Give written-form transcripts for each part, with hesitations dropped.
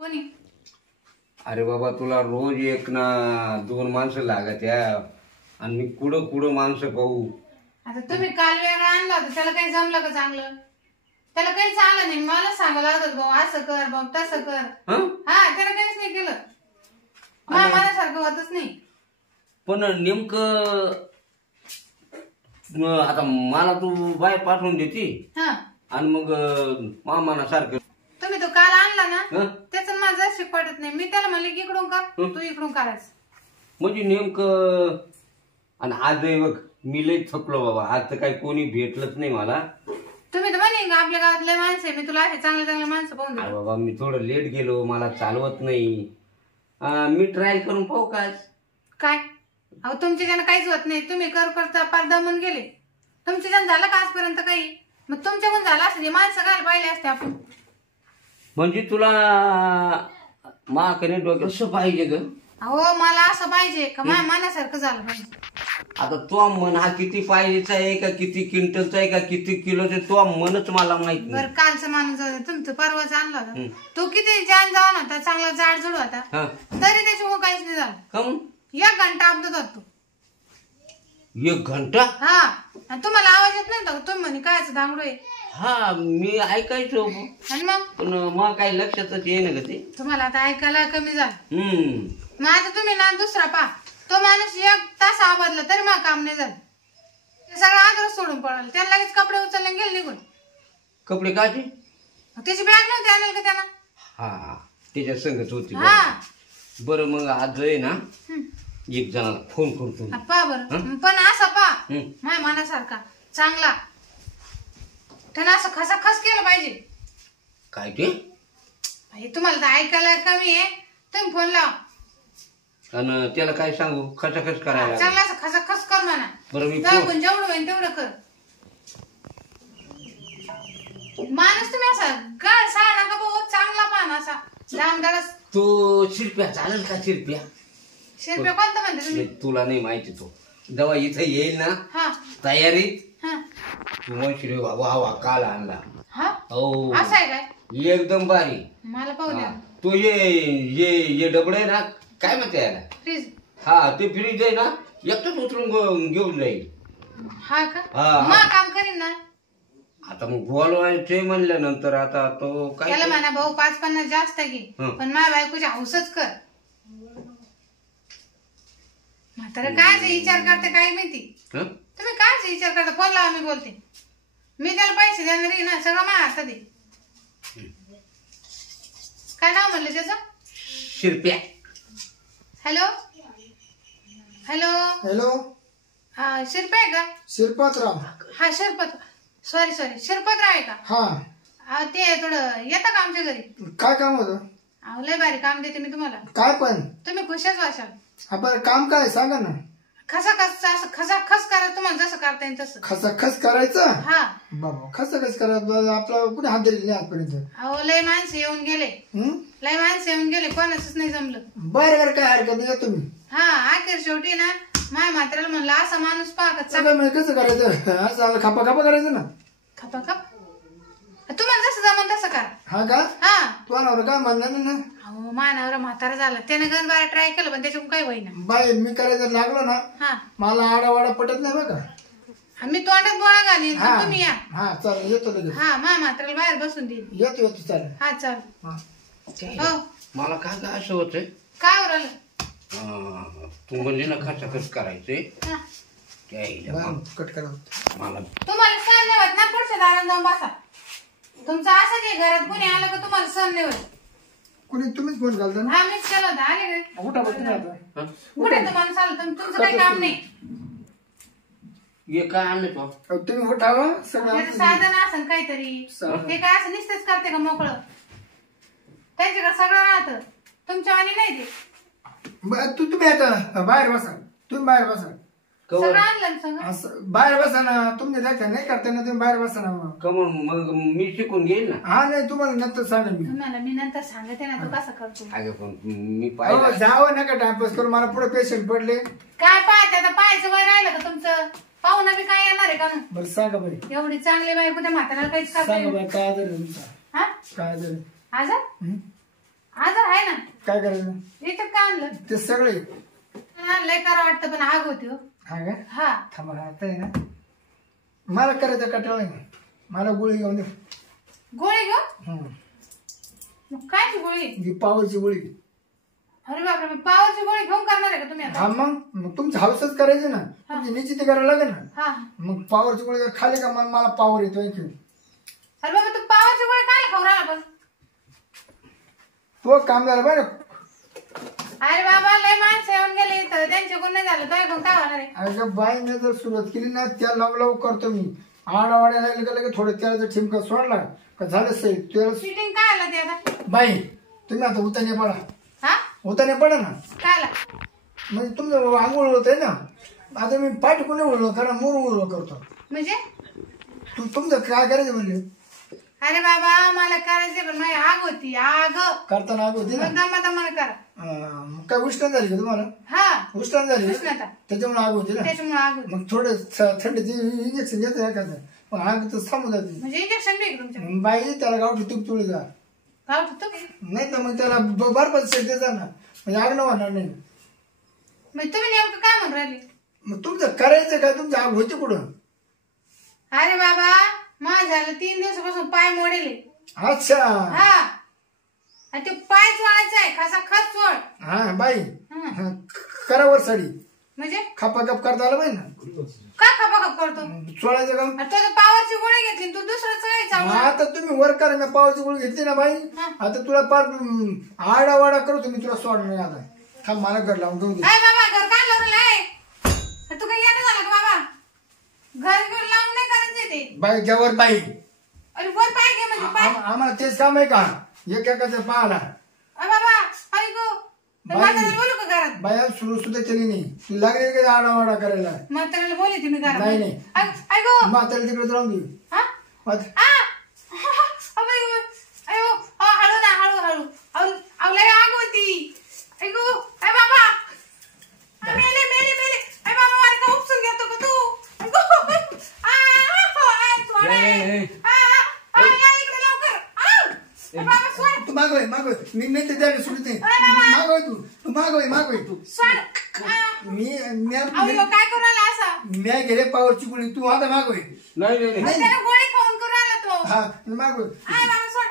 कोणी? अरे बाबा तुला रोज एक ना दोन माणसं लागत या आणि मी कुठं कुठं माणसं पाहू. आता तुम्ही काल वेगळा आणला होता त्याला काही जमलं का चांगलं? त्याला काही चाललं नाही. मला सांगायला लागत भाऊ असं कर भाऊ तसं कर. हा त्याला काहीच नाही केलं. मनासारखं होतच नाही. पण नेमकं आता मला तू बाय पाठवून देती आणि मग मामानासारखं तुम्ही तो काल आणला ना त्याच माझं शिकवत नाही. मी त्याला म्हणले की इकडून कर तू इकडून करायचं म्हणजे नेमकं. आणि आजही बघ मी लई थकलो बाबा. आज तर काही कोणी भेटलंच नाही मला. तुम्ही तर म्हणे आपल्या गावातले माणसं आहे मी तुला असे चांगले चांगले माणसं पाहून दे. बाबा मी थोडं लेट गेलो मला चालवत नाही. मी ट्रायल करून पाहू काय. अहो तुमच्या ज्यानं काहीच होत नाही. तुम्ही करता पार दमून गेले. तुमच्या ज्यानं झालं का आजपर्यंत काही? मग तुमच्याकडून झालं असं माणसं घाल पाहिले असते आपण. म्हणजे तुला माकडे डोक्यात पाहिजे ग. अहो मला असं पाहिजे का माझ्या मनासारखं झालं पाहिजे. आता तो मन हा किती पाहिजेचा आहे का किती क्विंटलचा आहे का किती किलोचा तो मनच मला माहित नाही. बरं कालचं माणूस तुमचं परवाच आणला होता तो किती जान जाऊन होता चांगला जाड जुड होता तरी त्याची काहीच नाही झालं. 1 घंटा अपदात होतो. 1 घंटा? हा तुम्हाला आवाज येत नाही का? तुम्ही म्हणे कायच दांगडो आहे. हा मी ऐकायचो आणि मग पण मग काही लक्षातच येईन ग ते. तुम्हाला आता ऐकायला कमी झालं. मग आता तुम्ही ना दुसरा पा तो माणूस 1 तास आवाजला तरी मग काम नाही झालं. सगळं आदरच सोडून पडाल. त्याला लगेच कपडे उचलले गेले निघून. कपडे काचे? त्याची बॅग नव्हती आणल का त्याला? हा त्याच्या संगत होती. हा बरं मग आज आहे ना एक जणाला फोन करतो. पा बरं पण असा पा माझ्या मनासारखा चांगला त्यानं असं खसाखस केलं पाहिजे. काय ते? तुम्हाला तर ऐकायला कमी आहे. तुम्ही फोन लावा आणि त्याला काय सांगू खचाखच करायला चांगला असं खसाखस कर म्हणा. बरं मी जेवढं होईल तेवढं कर. माणूस तुम्ही असा गाळ साळा नका भाऊ चांगला पान असा लांबदारच. तो शिरप्या चालेल का? शिरप्या कोणता म्हणते तुम्ही? तुला नाही माहिती. तो जेव्हा इथं येईल ना तयारीत तू म्हणशील बाबा हवा काल आणला. हो असं आहे काय? एकदम भारी. मला पाहू द्या. तो ये डबड आहे ना काय म्हणते याला फ्रीज. हा ते फ्रीज आहे ना एकटंच उतरून घेऊन जाईल. हा का? मग काम करीन ना. आता मग बोलवायचे म्हणल्यानंतर आता तो काय त्याला म्हणा भाऊ 5-50 जास्त घे पण माझ्या बायकोची हौसच कर. म्हातारा काय विचार करते काय माहिती. तुम्ही काय विचार करता? फोन लावा मी बोलते. मी त्याला पैसे देणार आहे ना सगळं माझ्या हातात आहे. काय नाव म्हणलं त्याचं? शिरप्या. हॅलो हॅलो हॅलो हा शिरप्या आहे का? शिरपतराव. हा शिरपत सॉरी शिरपतराव आहे का? हा ते थोडं येतं का आमच्या घरी? काय काम होतं? अहो लय भारी काम देते मी तुम्हाला. काय पण? तुम्ही खुशच व्हाल. आपण काम काय सांगा ना. खसाखस असं खसाखस करा तुम्हाला जसं करता येईल तसं. खसाखस करायचं? हा बाबा खसाखस करायचं आपला कुठे हात दिली नाही आजपर्यंत. अहो लय माणसं येऊन गेले. लय माणसं येऊन गेले कोणाच नाही जमलं. बरं बरं काय हरकत नाही तुम्ही. हा अखेर शेवटी ना माझ्या म्हाताऱ्याला म्हणलं असा माणूस पाहा कसं करायचं असं खापा खापा करायचं ना. खापा खाप तुम्हाला जसं जमन तसं करा. हा का? हा तुम्हाला काय म्हणलं ना. अहो मानावर म्हातारा झाला त्याने गण बारा ट्राय केलं पण त्याच्याकडून काही होईना. बाय मी करायचं लागलो ना मला आडावाडा पटत नाही बघा. मी तोंडात बोळा घालीन तुम्ही या. हा चालेल येतो लगेच. हा माझ्या म्हाताऱ्याला बाहेर बसून देईन. येतो चालेल. हा चालेल. हो मला काय काय असं होतंय काय उरलं? तू म्हणजे ना खचाखच करायचे कट करा. मला तुम्हाला सण नाही होत ना पुढच्या दारात जाऊन बसा. तुमचं असं की घरात कोणी आलं का तुम्हाला सण नाही होत. कुणी तुम्हीच फोन घालता ना? हा मीच केलं होतं. आले का? उठा बघ कुठे तुम्हाला चाललं तुमचं काही काम नाही. ये काय आणलं तो? तुम्ही उठावं सगळं साधन असं काहीतरी. ते काय असं नुसतेच करते का मोकळं? त्यांच्याकडे सगळं राहतं तुमच्या वाणी नाही ते. तुम्ही आता बाहेर बसा. तुम्ही बाहेर बसा. सगळं आणलं सगळं बाहेर बसा ना. तुमच्या जायचं नाही करता ना तुम्ही बाहेर बसा ना. कमून मग मी शिकून घेईल ना. हा नाही तुम्हाला नंतर सांगा मी. तुम्हाला मी नंतर सांगते ना तू कसं करतो. अगं पण मी पाहिलं जावं नका टाइमपास करू. मला पुढे पेशंट पडले. काय पाहते आता पाहायचं वय राहिलं का तुमचं? पाहुणा बी काय येणार आहे का? बरं सांगा बरं. एवढी चांगली बायको त्या म्हाताऱ्याला काहीच सांगा करता बरं काय आजार आहे तुमचा? हा काय आजार आहे? आजार आजार आहे ना. काय करायचं याच्यात काय आणलं ते सगळे लय करा वाटतं पण आग होती हो. हा का हा थांबा आता आहे ना मला करायचं कटाळा आहे मला गोळी घेऊन दे गोळी घेऊ. मग कायची गोळी. ही पावरची गोळी. अरे बापरे मग पावरची गोळी घेऊन करणार आहे का तुम्ही आता. हा मग तुमची हाऊसच करायची ना तुमची निश्चिती करायला लागेल ना. हा मग पावरची गोळी खाली का मला पावर येतो ऐकून. अरे बाबा तू पावरची गोळी काय खाऊ राहिला पण. तो काम झालं बरं. अरे बाबा लय माणसं येऊन गेले तर त्यांच्याकडून नाही झालं तो ऐकून काय होणार आहे. अगं बाईने जर सुरुवात केली ना त्या लव करतो मी आडावाड्याला गेलं की थोडं त्याचा ठिमका सोडला का झालं सही त्याला. फिटिंग काय आलं ते आता. बाई तुम्ही आता उताने पडा. हा उताने पडा ना काय आला. म्हणजे तुमचं आंघोळ होत आहे ना आता मी पाठी कोणी उडलो कारण मोर उडलो करतो. म्हणजे तुमचं काय करायचं म्हणजे. अरे बाबा मला करायचे पण माझी आग होती आग. करताना आग होती ना दमादमाने करा. मग काय उष्णता झाली का तुम्हाला. हा उष्णता झाली उष्णता त्याच्यामुळे आग होती ना. त्याच्यामुळे आग होती. मग थोडं थंडीचे इंजेक्शन घेतं एखादं मग आग तर थांबून जाते. म्हणजे इंजेक्शन बी तुमच्या बाई त्याला गावठी तूप तुळी जा गाव ठेवतो की. नाही तर मग त्याला बरं शेट देता ना म्हणजे आग न होणार नाही. मग तुम्ही नेमकं काय म्हणून राहिले. मग तुमचं करायचं काय तुमची आग होती कुठं. अरे बाबा माझं झालं 3 दिवसापासून पाय मोडेले. अच्छा हा आणि ते पाय चोळायचा आहे खासा खत चोळ. हा बाई करावर साडी म्हणजे खापा कप करता आलं पाहिजे ना. काय खपाखप करतो. चोळायचं काम आणि तो पावरची गोळी घेतली तू दुसरंच काय चांगलं. आता तुम्ही वर करा ना पावाची गोळी घेतली ना बाई आता तुला पार आडावाडा करतो मी तुला सोडणार नाही आता. थांब मला घर लावून घेऊ दे. अरे बाबा घर काय लावलं आहे तू काही येणं झालं का बाबा. घर लावून नाही करायचं ते. बाई ज्यावर बाई अरे वर पाय घे म्हणजे पाय. आम्हाला तेच काम आहे का एकाचं पाहाला. अरे बाबा ऐकू म्हाताऱ्याला बोलू का घरात. बाया सुरू सुद्धा केली नाही तू लागले का आडावाडा करायला. म्हाताऱ्याला बोलते मी घरात. नाही नाही ऐकू म्हाताला तिकडे राहून देऊ. हा अयो हळू ना हळू हळू हळू अवलय आग होती. ऐकू अरे बाबा मेले मेले मेले. अरे बाबा मला का उपसून घेतो का तू. तू मागवय मागवय मी नाही ते द्यायला सुरू नाही मागवय तू मागवय तू. मी काय करू राहिला असा. मी गेले पावरची गोळी तू आता मागवय. नाही गोळी खाऊन करू राहिला तो. हा मागवय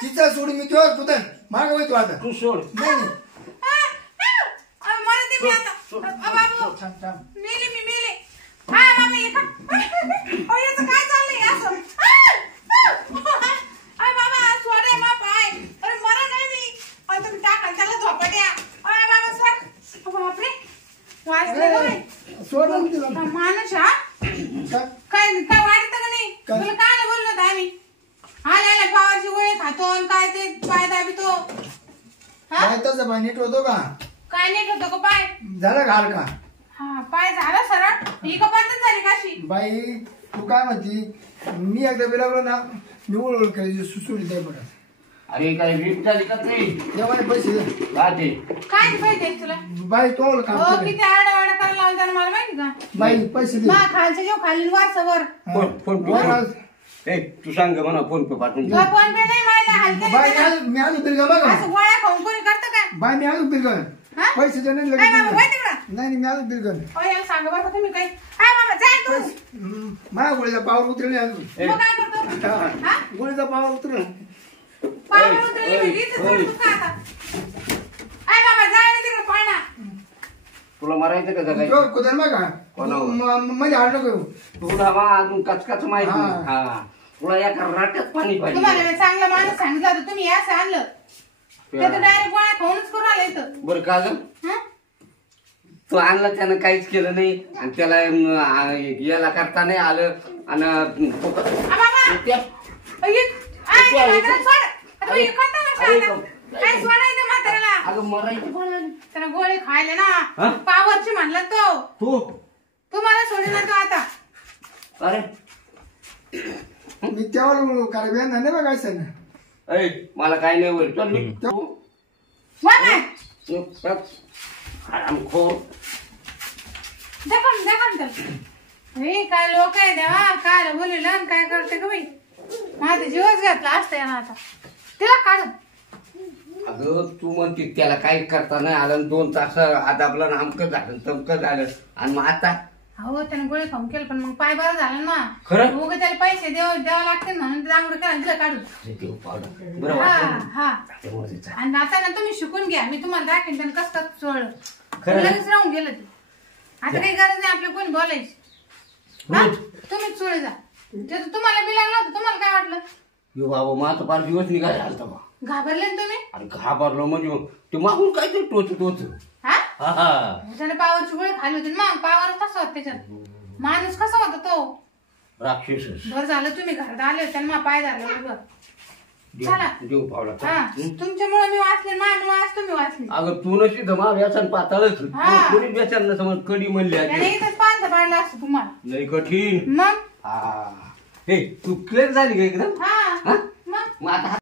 तिचा सोडून मी तुझ्यावर पुतन मागवय तू आता. तू सोड. नाही नाही मरते मी आता. बाबू मेले मी मेले. हा बाबा याचं काय चाललंय असं. अरे बाबा सोडे मा पाय. अरे मरा नाही मी. अरे तुम्ही टाका त्याला झोपट्या. अरे बाबा सोड. बापरे वाजले सोड माणूस. हा काय काय वाटत का नाही तुला काय बोललो होतं आम्ही. आल्या पावरची गोळी खातो काय ते पाय दाबितो. काय तसं पाय नीट होतो का काय नीट होतो का पाय. झाला घाल का. हा पाय झाला सरळ. ही का पद्धत झाली काशी. बाई तू काय म्हणती मी एकदा बिलावलो ना मी ओळख करायची सुसुडी द्या बघा. अरे काय वीट झाली का नाही देवाने पैसे दे. काय पाहिजे तुला. बाई तो काम हो कर. किती आडावाडा करायला लावला त्याला मला माहिती का. बाई पैसे दे. मा खालचे जो खाली वर फोन पे तू सांग म्हणा फोन पे पाठवून. फोन पे नाही माहिती बाई हलके मी आलो बिल बघा. असं गोळ्या खाऊन कोणी करतं काय. बाई मी आलो बिल पैसे दे नाही काय बाबा लगेच. माहिती का. नाही मी आलो बिल याला सांगा बरं का तुम्ही काही. काय बाबा जाय तू. माझ्या गोळीचा पावर उतरले अजून. मग काय करतो. हा गोळीचा पावर उतरला. पावर उतरली म्हणजे इथं सोडतो का आता. अरे बाबा जाय ना तिकडे पाळणा. तुला मारायचं का काय. कुदर बघा म्हणजे आड नको. तुला अजून कचकाच माहिती नाही. हा तुला एका राट्यात पाणी पाहिजे. तुम्हाला चांगला माणूस सांगितलं होतं तुम्ही असं आणलं त्याचं डायरेक्ट गोळ्या खाऊनच करून आलं इथं. बरं का ग तू आणलं त्यानं काहीच केलं नाही आणि त्याला याला करता नाही आलं आणि अगं मरायचं त्याला गोळी खायले ना पावरची म्हणलं तो तुम्हाला सोडला तो आता. अरे मी तेव्हा करायला नाही बघायचं ना. मला काय नाही होईल चल मी खोर काय लोक आहे देवा काय बोलले काय करते का बाई. माझा जीवच घातला असता ना आता तिला काढ. अगं तू म्हणते त्याला काही करता नाही आलं 2 तास आदाबलं आमकं झालं तमकं झालं आणि मग आता हो त्याने गोळी खाऊन केलं पण मग पाय बरं झालं ना. खरं उगा त्याला पैसे द्यावं लागतील म्हणून दांगडू केला दिलं काढून. बरं हा वाटलं. आणि आता ना तुम्ही शिकून घ्या मी तुम्हाला दाखवेन त्यानं कसं चोळलं. खरं? लगेच राहून गेलं ते. आता काही गरज नाही आपल्या कोणी बोलायची. हा? तुम्हीच चोळे जा. ते तुम्हाला बी लागला होता तुम्हाला काय वाटलं? यो बाबा माझा 5 दिवस निघायला आलता बा. घाबरले ना तुम्ही? अरे घाबरलो म्हणजे ते मागून काय ते टोच हा हा त्याने पावरची गोळी खाली होती मग पावर कसा होता त्याच्यात माणूस कसा होता तो राक्षस बरं झालं तुम्ही घरात आले होते मग पाय झालं बरोबर. चला देव पावला हा तुमच्यामुळे मी वाचले माझ्यामुळे आज तुम्ही वाचले. अगं तू नशी धमा व्यसन पाताळच कोणी व्यसन न समज कडी म्हणली त्याने इथंच पांढरा पाडला असतं तुम्हाला. लय कठीण मग हे तू क्लिअर झाली का एकदम हा हा? मग मग आता